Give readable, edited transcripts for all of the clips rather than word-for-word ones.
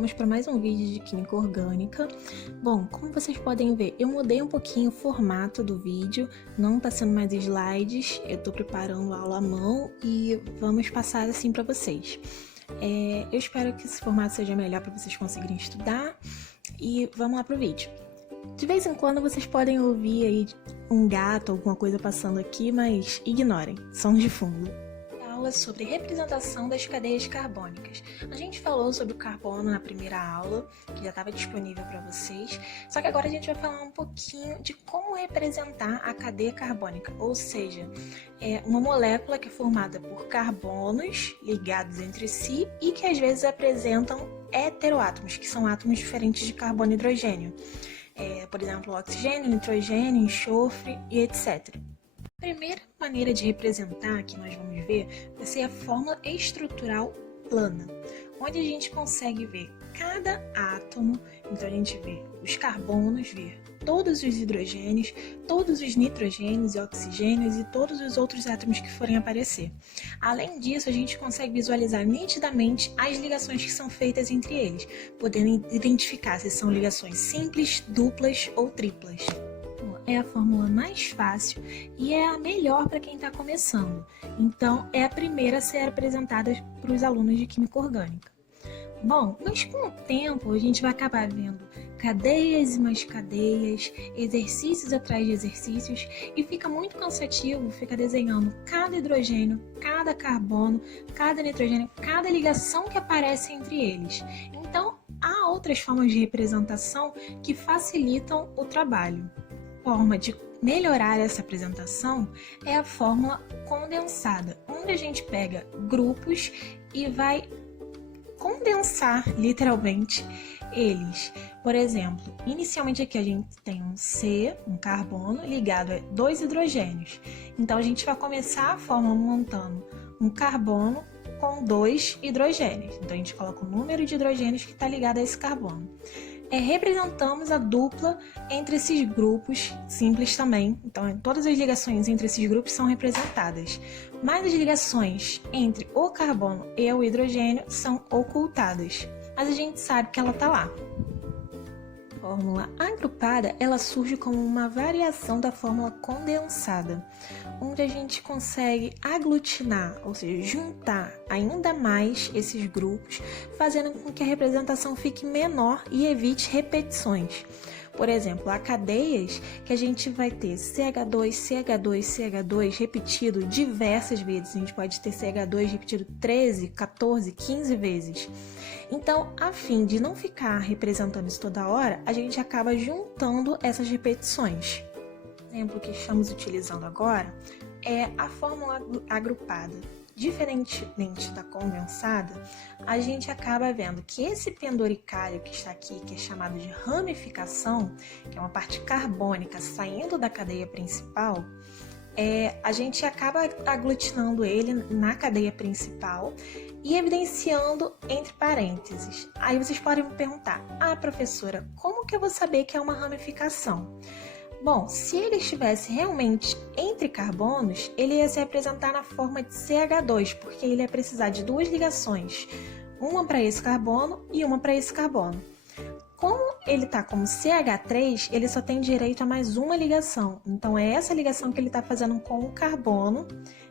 vamos para mais um vídeo de Química Orgânica. Bom, como vocês podem ver, eu mudei um pouquinho o formato do vídeo, não está sendo mais slides, eu estou preparando a aula à mão e vamos passar assim para vocês. Eu espero que esse formato seja melhor para vocês conseguirem estudar e vamos lá para o vídeo. De vez em quando vocês podem ouvir aí um gato, alguma coisa passando aqui, mas ignorem, sons de fundo. Aula sobre representação das cadeias carbônicas. A gente falou sobre o carbono na primeira aula, que já estava disponível para vocês, só que agora a gente vai falar um pouquinho de como representar a cadeia carbônica, ou seja, é uma molécula que é formada por carbonos ligados entre si e que às vezes apresentam heteroátomos, que são átomos diferentes de carbono e hidrogênio. Por exemplo, oxigênio, nitrogênio, enxofre e etc. A primeira maneira de representar que nós vamos ver vai ser a fórmula estrutural plana, onde a gente consegue ver cada átomo, então a gente vê os carbonos, vê todos os hidrogênios, todos os nitrogênios e oxigênios e todos os outros átomos que forem aparecer. Além disso, a gente consegue visualizar nitidamente as ligações que são feitas entre eles, podendo identificar se são ligações simples, duplas ou triplas. É a fórmula mais fácil e é a melhor para quem está começando. Então, é a primeira a ser apresentada para os alunos de Química Orgânica. Bom, mas com o tempo a gente vai acabar vendo cadeias e mais cadeias, exercícios atrás de exercícios e fica muito cansativo ficar desenhando cada hidrogênio, cada carbono, cada nitrogênio, cada ligação que aparece entre eles. Então, há outras formas de representação que facilitam o trabalho. A forma de melhorar essa apresentação é a fórmula condensada, onde a gente pega grupos e vai condensar literalmente eles. Por exemplo, inicialmente aqui a gente tem um C, um carbono, ligado a dois hidrogênios. Então a gente vai começar a fórmula montando um carbono com dois hidrogênios. Então a gente coloca o número de hidrogênios que está ligado a esse carbono. Representamos a dupla entre esses grupos, simples também, então todas as ligações entre esses grupos são representadas, mas as ligações entre o carbono e o hidrogênio são ocultadas, mas a gente sabe que ela está lá. A fórmula agrupada, ela surge como uma variação da fórmula condensada, onde a gente consegue aglutinar, ou seja, juntar ainda mais esses grupos, fazendo com que a representação fique menor e evite repetições. Por exemplo, há cadeias que a gente vai ter CH2, CH2, CH2 repetido diversas vezes. A gente pode ter CH2 repetido 13, 14, 15 vezes. Então, a fim de não ficar representando isso toda hora, a gente acaba juntando essas repetições. O exemplo que estamos utilizando agora é a fórmula agrupada. Diferentemente da condensada, a gente acaba vendo que esse penduricário que está aqui, que é chamado de ramificação, que é uma parte carbônica saindo da cadeia principal, a gente acaba aglutinando ele na cadeia principal e evidenciando entre parênteses. Aí vocês podem me perguntar, professora, como que eu vou saber que é uma ramificação? Bom, se ele estivesse realmente entre carbonos, ele ia se apresentar na forma de CH2, porque ele ia precisar de duas ligações, uma para esse carbono e uma para esse carbono. Como ele está como CH3, ele só tem direito a mais uma ligação, então é essa ligação que ele está fazendo com o carbono,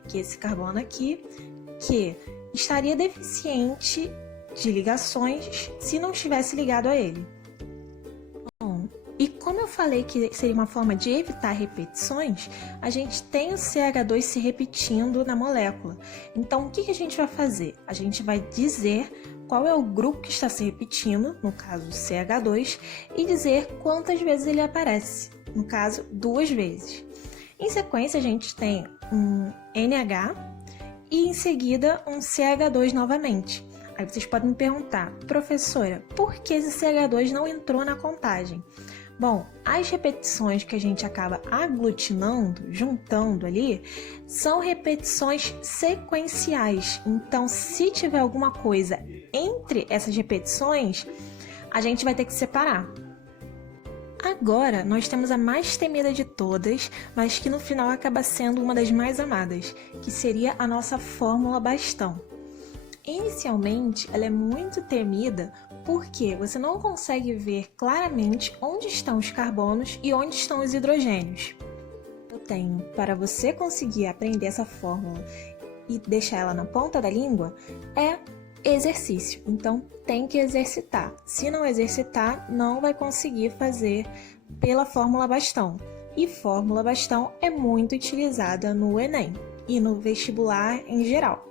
que é esse carbono aqui, que estaria deficiente de ligações se não estivesse ligado a ele. E como eu falei que seria uma forma de evitar repetições, a gente tem o CH2 se repetindo na molécula. Então, o que a gente vai fazer? A gente vai dizer qual é o grupo que está se repetindo, no caso CH2, e dizer quantas vezes ele aparece, no caso, 2 vezes. Em sequência, a gente tem um NH e em seguida um CH2 novamente. Aí vocês podem me perguntar, professora, por que esse CH2 não entrou na contagem? Bom, as repetições que a gente acaba aglutinando, juntando ali, são repetições sequenciais. Então, se tiver alguma coisa entre essas repetições, a gente vai ter que separar. Agora, nós temos a mais temida de todas, mas que no final acaba sendo uma das mais amadas, que seria a nossa fórmula bastão. Inicialmente, ela é muito temida porque você não consegue ver claramente onde estão os carbonos e onde estão os hidrogênios. Eu tenho, para você conseguir aprender essa fórmula e deixar ela na ponta da língua, é exercício. Então, tem que exercitar. Se não exercitar, não vai conseguir fazer pela fórmula bastão. E fórmula bastão é muito utilizada no Enem e no vestibular em geral.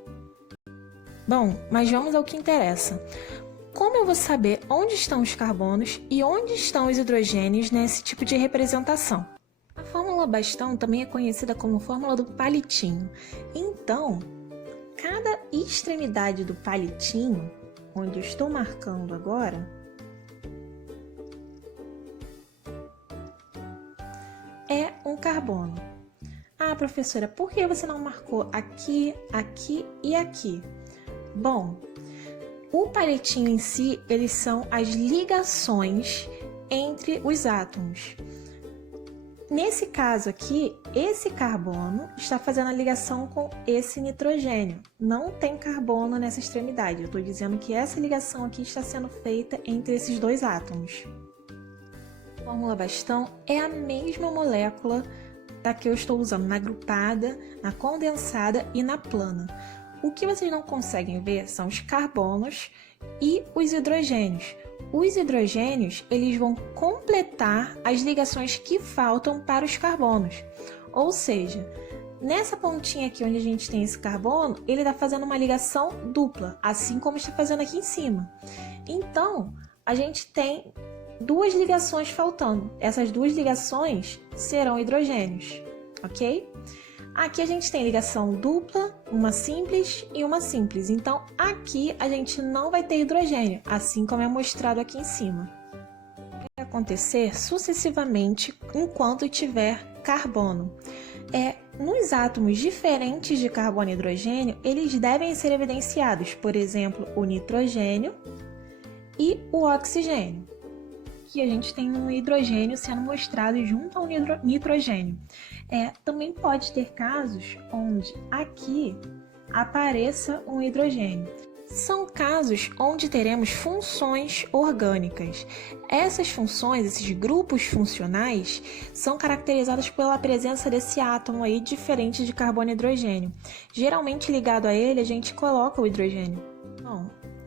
Bom, mas vamos ao que interessa. Como eu vou saber onde estão os carbonos e onde estão os hidrogênios nesse tipo de representação? A fórmula bastão também é conhecida como fórmula do palitinho. Então, cada extremidade do palitinho, onde eu estou marcando agora, é um carbono. Ah, professora, por que você não marcou aqui, aqui e aqui? Bom, o palitinho em si, eles são as ligações entre os átomos. Nesse caso aqui, esse carbono está fazendo a ligação com esse nitrogênio. Não tem carbono nessa extremidade. Eu estou dizendo que essa ligação aqui está sendo feita entre esses dois átomos. A fórmula bastão é a mesma molécula da que eu estou usando na agrupada, na condensada e na plana. O que vocês não conseguem ver são os carbonos e os hidrogênios. Os hidrogênios, eles vão completar as ligações que faltam para os carbonos. Ou seja, nessa pontinha aqui onde a gente tem esse carbono, ele está fazendo uma ligação dupla, assim como está fazendo aqui em cima. Então, a gente tem duas ligações faltando. Essas duas ligações serão hidrogênios, ok? Aqui a gente tem ligação dupla, uma simples e uma simples. Então, aqui a gente não vai ter hidrogênio, assim como é mostrado aqui em cima. Vai acontecer sucessivamente enquanto tiver carbono. Nos átomos diferentes de carbono e hidrogênio, eles devem ser evidenciados, por exemplo, o nitrogênio e o oxigênio. Aqui a gente tem um hidrogênio sendo mostrado junto ao nitrogênio. Também pode ter casos onde aqui apareça um hidrogênio. São casos onde teremos funções orgânicas. Essas funções, esses grupos funcionais, são caracterizados pela presença desse átomo aí diferente de carbono e hidrogênio. Geralmente ligado a ele, a gente coloca o hidrogênio. Bom,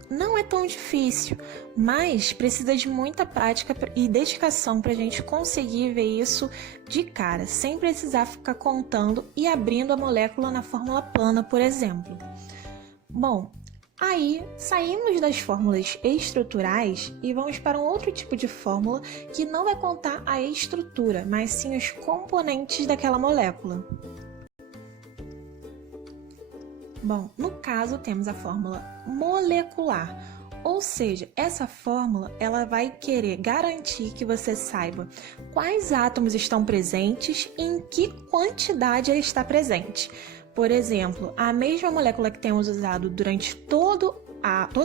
não é tão difícil, mas precisa de muita prática e dedicação para a gente conseguir ver isso de cara, sem precisar ficar contando e abrindo a molécula na fórmula plana, por exemplo. Bom, aí saímos das fórmulas estruturais e vamos para um outro tipo de fórmula que não vai contar a estrutura, mas sim os componentes daquela molécula. Bom, no caso temos a fórmula molecular, ou seja, essa fórmula ela vai querer garantir que você saiba quais átomos estão presentes e em que quantidade ela está presente. Por exemplo, a mesma molécula que temos usado durante toda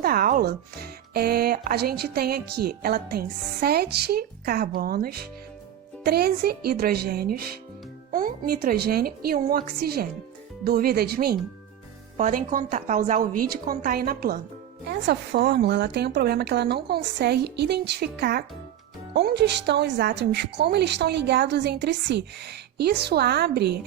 a aula, a gente tem aqui, ela tem 7 carbonos, 13 hidrogênios, 1 nitrogênio e 1 oxigênio. Dúvida de mim? Podem pausar o vídeo e contar aí na plana. Essa fórmula ela tem um problema que ela não consegue identificar onde estão os átomos, como eles estão ligados entre si. Isso abre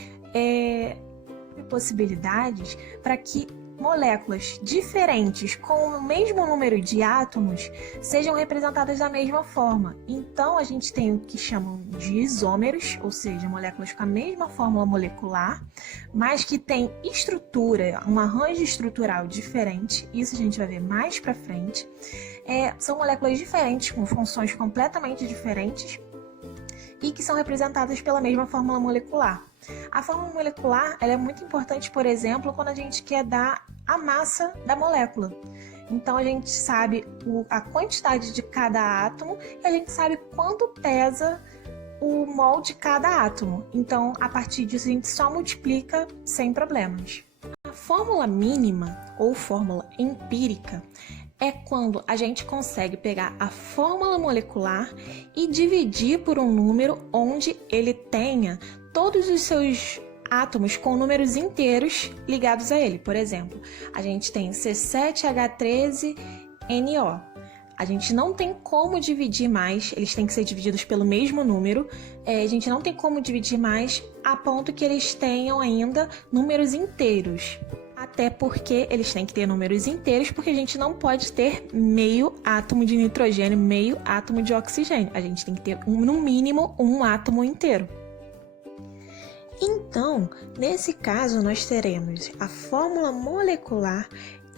possibilidades para que moléculas diferentes com o mesmo número de átomos sejam representadas da mesma forma. Então, a gente tem o que chamam de isômeros, ou seja, moléculas com a mesma fórmula molecular, mas que têm estrutura, um arranjo estrutural diferente. Isso a gente vai ver mais para frente. São moléculas diferentes, com funções completamente diferentes, e que são representadas pela mesma fórmula molecular. A fórmula molecular ela é muito importante, por exemplo, quando a gente quer dar a massa da molécula. Então, a gente sabe a quantidade de cada átomo e a gente sabe quanto pesa o mol de cada átomo. Então, a partir disso, a gente só multiplica sem problemas. A fórmula mínima ou fórmula empírica é quando a gente consegue pegar a fórmula molecular e dividir por um número onde ele tenha todos os seus átomos com números inteiros ligados a ele. Por exemplo, a gente tem C7H13NO. A gente não tem como dividir mais, eles têm que ser divididos pelo mesmo número. A gente não tem como dividir mais a ponto que eles tenham ainda números inteiros. Até porque eles têm que ter números inteiros, porque a gente não pode ter meio átomo de nitrogênio, meio átomo de oxigênio. A gente tem que ter, no mínimo, um átomo inteiro. Então, nesse caso, nós teremos a fórmula molecular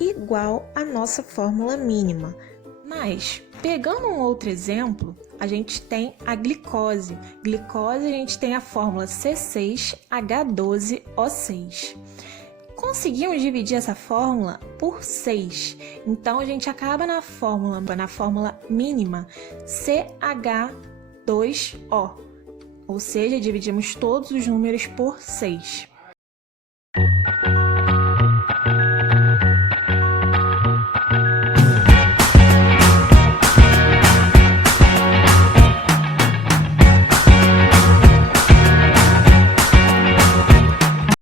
igual à nossa fórmula mínima. Mas, pegando um outro exemplo, a gente tem a glicose. Glicose, a gente tem a fórmula C6H12O6. Conseguimos dividir essa fórmula por 6. Então, a gente acaba na fórmula mínima CH2O. Ou seja, dividimos todos os números por 6.